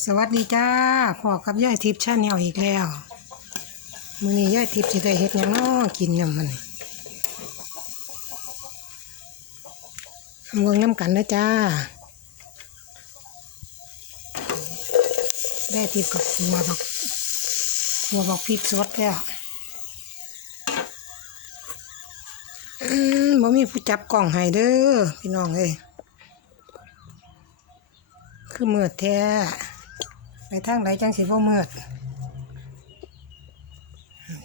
สวัสดีจ้าพอกับย่ายทิพย์ชาแนลอีกแล้วมื้อนี้ย่ายทิพย์สิได้เฮ็ดหยังน้อกินนำมันเบิ่งน้ำกันนะจ้า ได้ทิพย์กับขัวบักขัวบักพริกสดแล้วอืมบ่มีผู้จับกล่องให้เด้อพี่น้องเอ้ยคือเมืดแท้ ไปทางไหนจังสิบ่มืด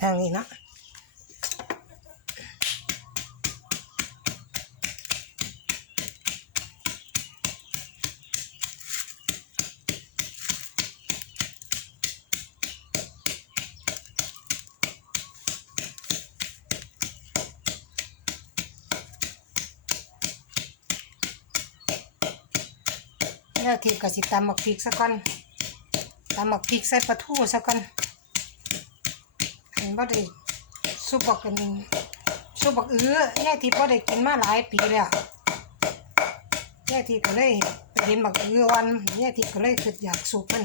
ทางนี้เนาะแล้วทีก็สิตำหมักพริกซะก่อน ตำหมักพริกใส่ปลาทูซะก่อนเห็นบ่ได้ซุปบักกันซุปบักเอื้อยายทิพย์บ่ได้กินมาหลายปีแล้วยายทิพย์ก็เลยไปเห็นบักเอื้อวันยายทิพย์ก็เลยคืออยากสูบมัน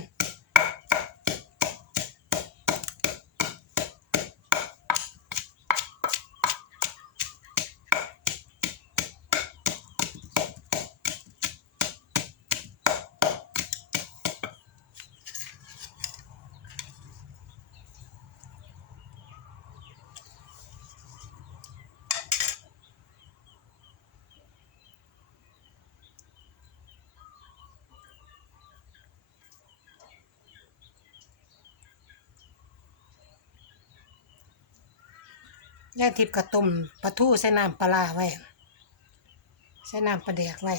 ยายทิพย์ก็ต้มปลาทูใส่น้ำปลาร้าไว้ใส่น้ำปลาแดกไว้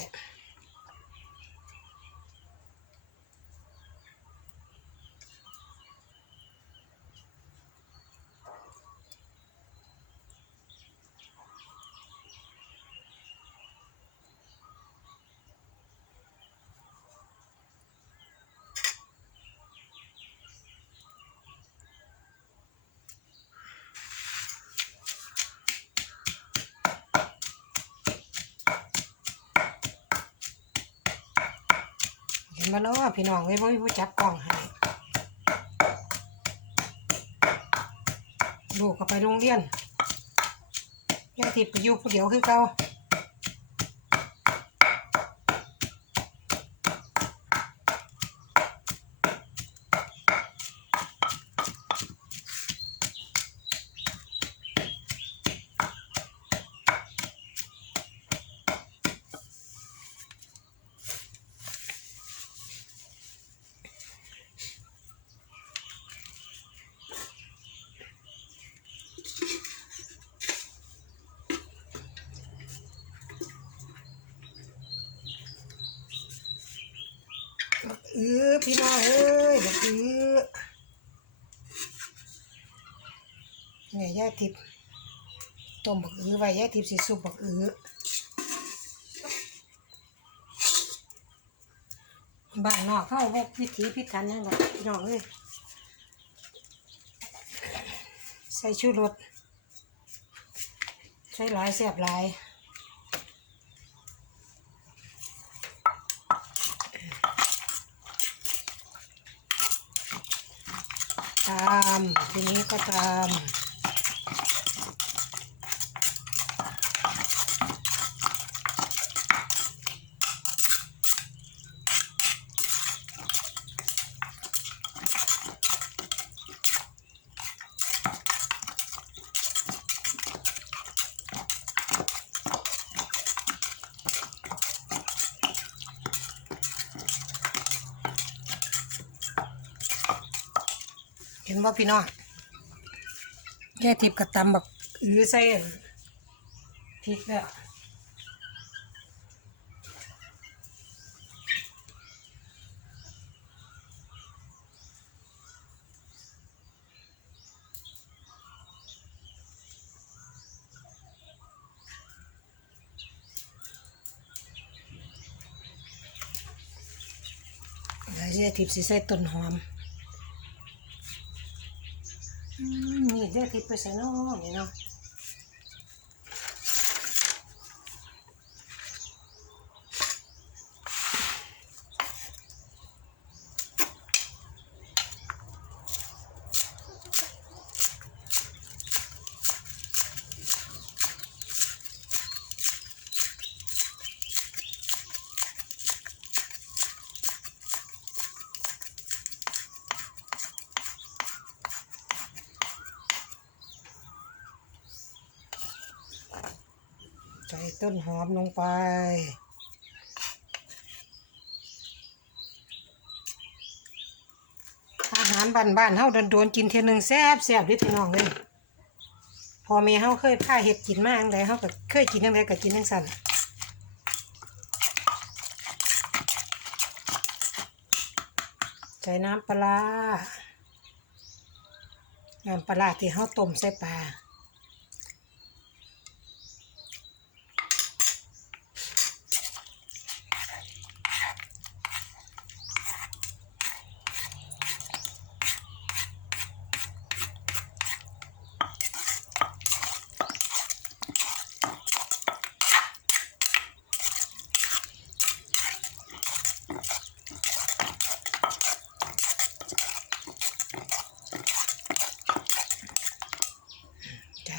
เห็นมาแล้วพี่น้องเลยบ่มีผู้จับกล้องให้ลูกก็ไปโรงเรียนยายทิพย์ไปอยู่ผู้เดียวคือเก่า เออพี่น้องเอ้ยบักเออเนี่ยยาทิพย์ต้มบักเออไว้ยาทิพย์สิสุปบักเออบ้านนอกเข้าพวกพิธีพิธันนั่นแหละพี่น้องเอ้ยใส่ชูรสใส่หลายแซ่บหลายามทีนี้ก็ตาม ห็นว่าพี่น้องแก่ทิพกระตำบักอือใส่อั่นพริกแล้วแล้วแก่ทิพย์สิใส่ต้นหอม อื มนี่เดี๋ยวทิพย์ไปใส่น้องนี่เนาะ ต้นหอมลงไป อาหารบ้านบ้านๆเฮาโดนๆกินเทียหนึงแซ่บแซ่บดิพี่น้องเลยพอแม่เฮาเคยพาเฮ็ดกินมาจังไดเฮาก็เคยกินจังไดก็กินจังซั่นใส่น้ำปลาน้ำปลาร้าที่เฮาต้มใส่ปลา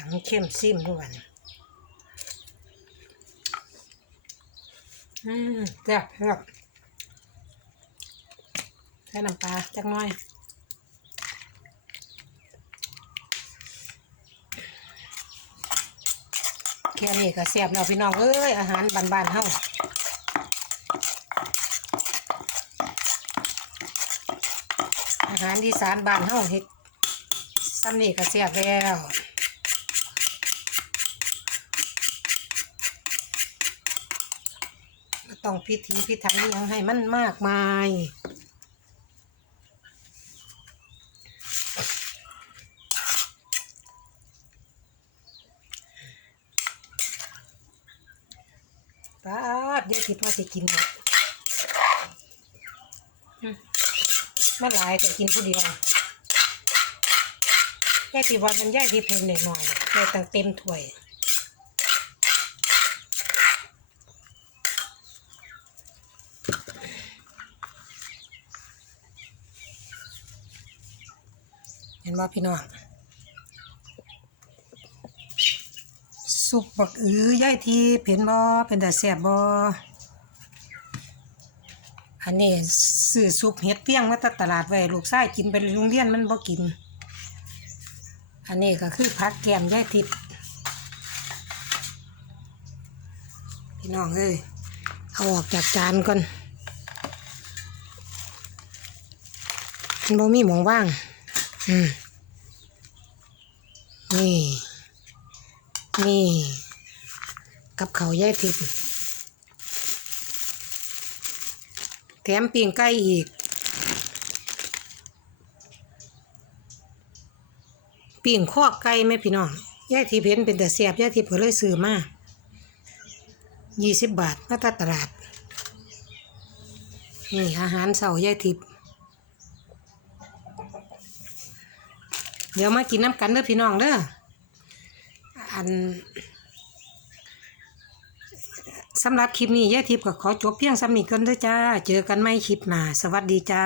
จางเข้มซิมด้วยวันอืมแซ่บแซ่บใส่น้ำปลาจักน่อยแค่นี้ก็แซ่บแล้วพี่น้องเอ้ยอาหารบ้านๆเฮาอาหารที่สานบ้านเฮาเฮ็ดซ้ำนี่ก็แซ่บแล้ว ต้องพิธีพิถันอิหยังให้มันมากมายป้าดเดี๋ยวคิดว่าสิกินหมดอืมมาหลายแต่กินผู้เดียวแค่ที่วันมันย่ายที่เพิ่มหน่อยๆแค่ตั้งเต็มถ้วย เห็นว่าพี่น้องซุปบักอือย่ายทีเห็นบ่เป็นแต่แซ่บบ่อันนี้ซื้อซุปเห็ดเปี้ยงมาจากตลาดไว้ลูกชายกินไปโรงเรียนมันบ่กิน อันนี้ก็คือผักแกมย่ายทิพย์พี่น้องเอ้ยเอาออกจากจานก่อนมันบ่มีหมองว่าง อืม นี่นี่กับเขาวย่ทิพย์แถมปีงไก่อีกปีงข้อไก่ไหมพี่น้องแย่ทิพย์เห็นเป็นแต่เสียบแย่ทิพย์ก็เลยซื้อมายี่สิบบาทมาตตลาดนี่อาหารเสาร์ย่ทิพย์ เดี๋ยวมากินน้ำกันเด้อพี่น้องเด้ออันสำหรับคลิปนี้ยายทิพย์ก็ขอจบเพียงสำนีกันเด้อจ้า เจอกันไม่คลิปหน้า สวัสดีจ้า